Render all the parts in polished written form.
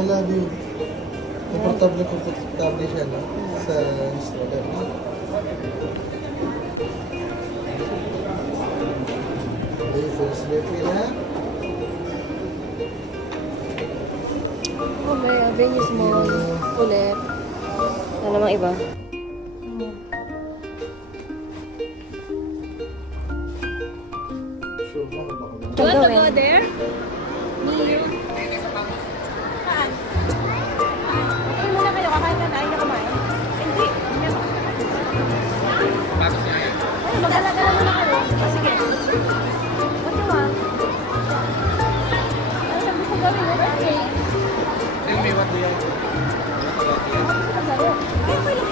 I love you. Komportable siya, no? Sa stroller, no? Okay, first refill, ha? Okay, Avenues Mall. Ulit. Ano namang iba? Sure mo, baka You want to go there? Saan? Ay, muna kayo. Kakain ka na. Ayaw na kumain. Hindi. Hindi na ay, mag-alaga na muna kayo. Sige. What you want? Ano sabi ko gawin mo? Okay. Tell me what do you want? Ay, pwede.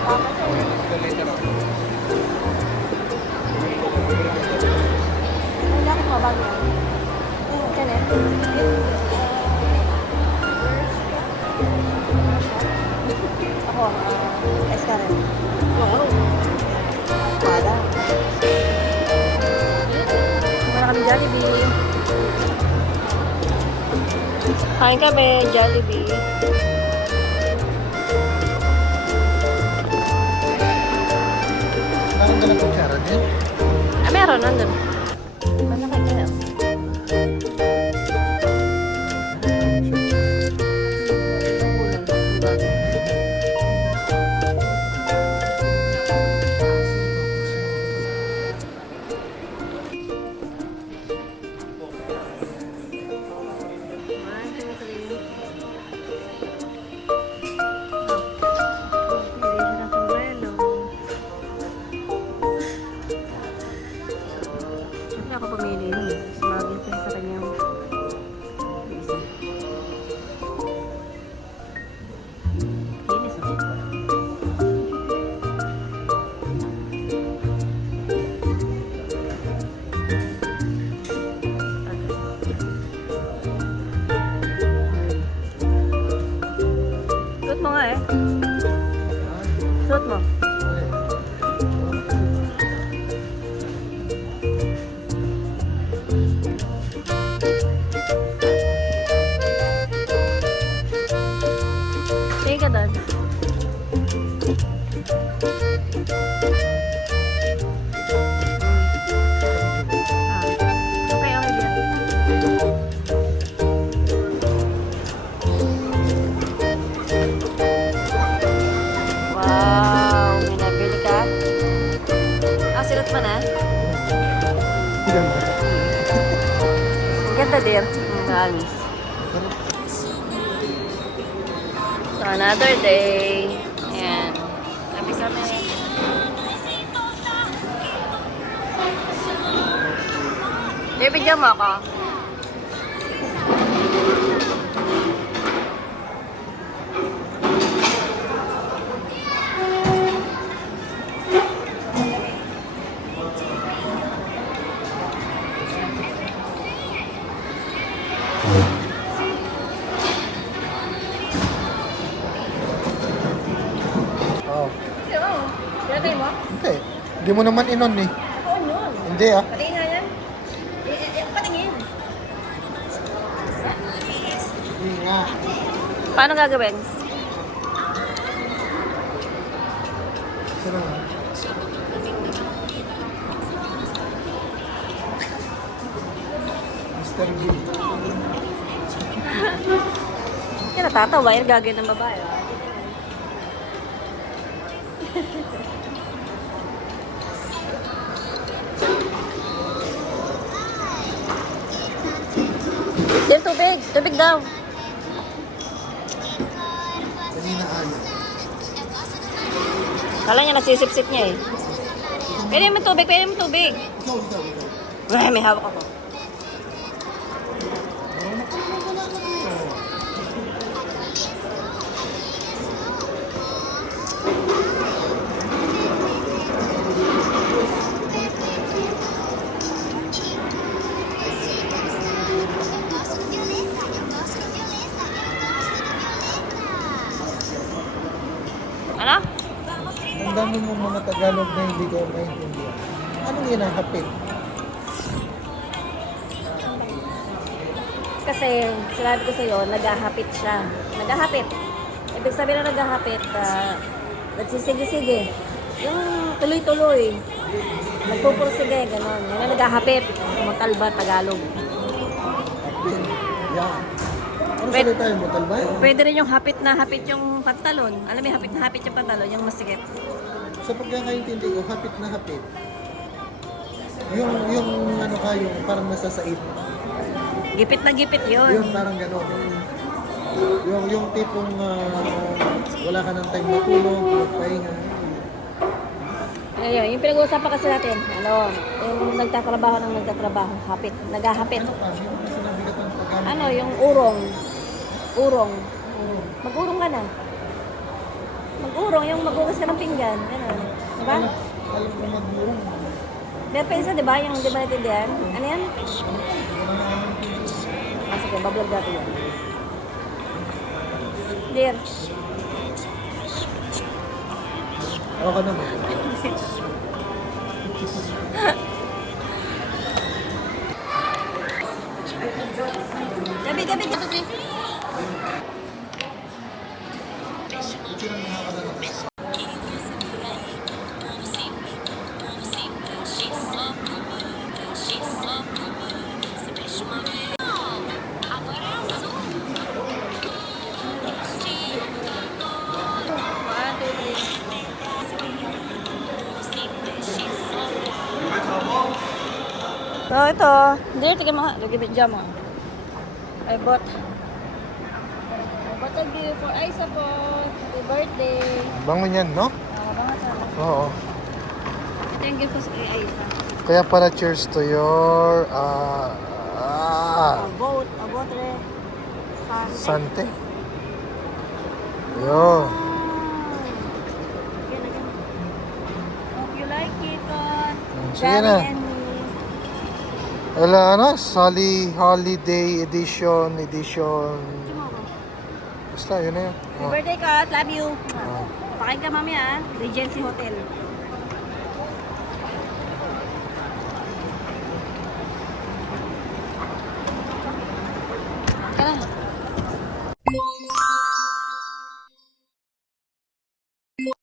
Papa sa'yo. Ay, bakit mabag yan? Kanin? Ako, escarel. Wow. Pada. Kumana kami Jollibee. Kain kami, Jollibee. Parang dalang kutsara din. Ah, meron, nandun. Malaki kayo. Ako pumili nun. Sumagin ko sa kanyang isa. Kinis ako. Suot mo nga eh. Suot mo. Sige ka doon. Okay, okay, Bia. Wow, may nabili ka? Ah, silot mo na? Ang ganda, dear. Mamis. So, another day. Ayan. Happy summer. Bibigyan mo ako. Oo. Oo. Pinatay mo? Hindi. Hindi mo naman inon eh. Oo, nun. Hindi ah. Patingin nga yan. Patingin. Hindi nga. Paano gagawin? Sino nga? Mr. B. Kaya natatawa. Yung gagawin ng babae. Din tubig. Tubig daw. Kanina ano? Kala niya nasisip-sip niya eh. Pwede mo tubig. Pwede mo tubig. Ikaw. Ay, may hawak ako. Ano? Ang dami mong mga Tagalog na hindi ko maintindihan. Anong hinahapit? Kasi, sinabi ko sa'yo, naghahapit siya. Naghahapit. Ibig sabihin na naghahapit, nagsisige-sige. Yung tuloy-tuloy. Nagpupursige, gano'n. Yan ang naghahapit. Mutalba, Tagalog. Hapit. Yan. Ano Pwede- salita yung motal ba? Pwede rin yung hapit na hapit yung pantalon. Alam mo yung hapit na hapit yung pantalon, yung masikip. Sa pagkakaintindi ko, hapit na hapit. Yung ano ka, yung parang nasa said. Gipit na gipit yun. Yun, parang gano'n. Yung tipong wala ka ng time matulog, magpahinga. Ayun, yung pinag-uusapan kasi natin, ano, yung nagtatrabaho, hapit, naghahapit. Ano pa? Yung sinabi ka ng pagkano? Ano, yung urong. Urong. Mag-urong ka na. Mag-urong, yung mag-ugas ka ng pinggan. Ganun. Diba? Alam ko mag-urong. Meron pa isa, diba? Yung di ba natindihan? Ano yan? Ah, sige, bablog natin yan. Dear. Okay naman. Gabi, gabi, gabi. So, ito. Dear, tignan mo nga. Lugibit dyan mo. I bought a gift for Isa po. Happy birthday. Bango niyan, no? Bangat sana. Oo. Ito yung gift ko sa kay Isa. Kaya para cheers to your Abotre. Sante. Yo. Again, again. Hope you like it, Con. Sige na. Wala ano, holiday edition. Basta, yun na yun. Happy Oh. birthday, Kat. Love you. Oh. Pakain ka mamaya, Regency Hotel. Tara.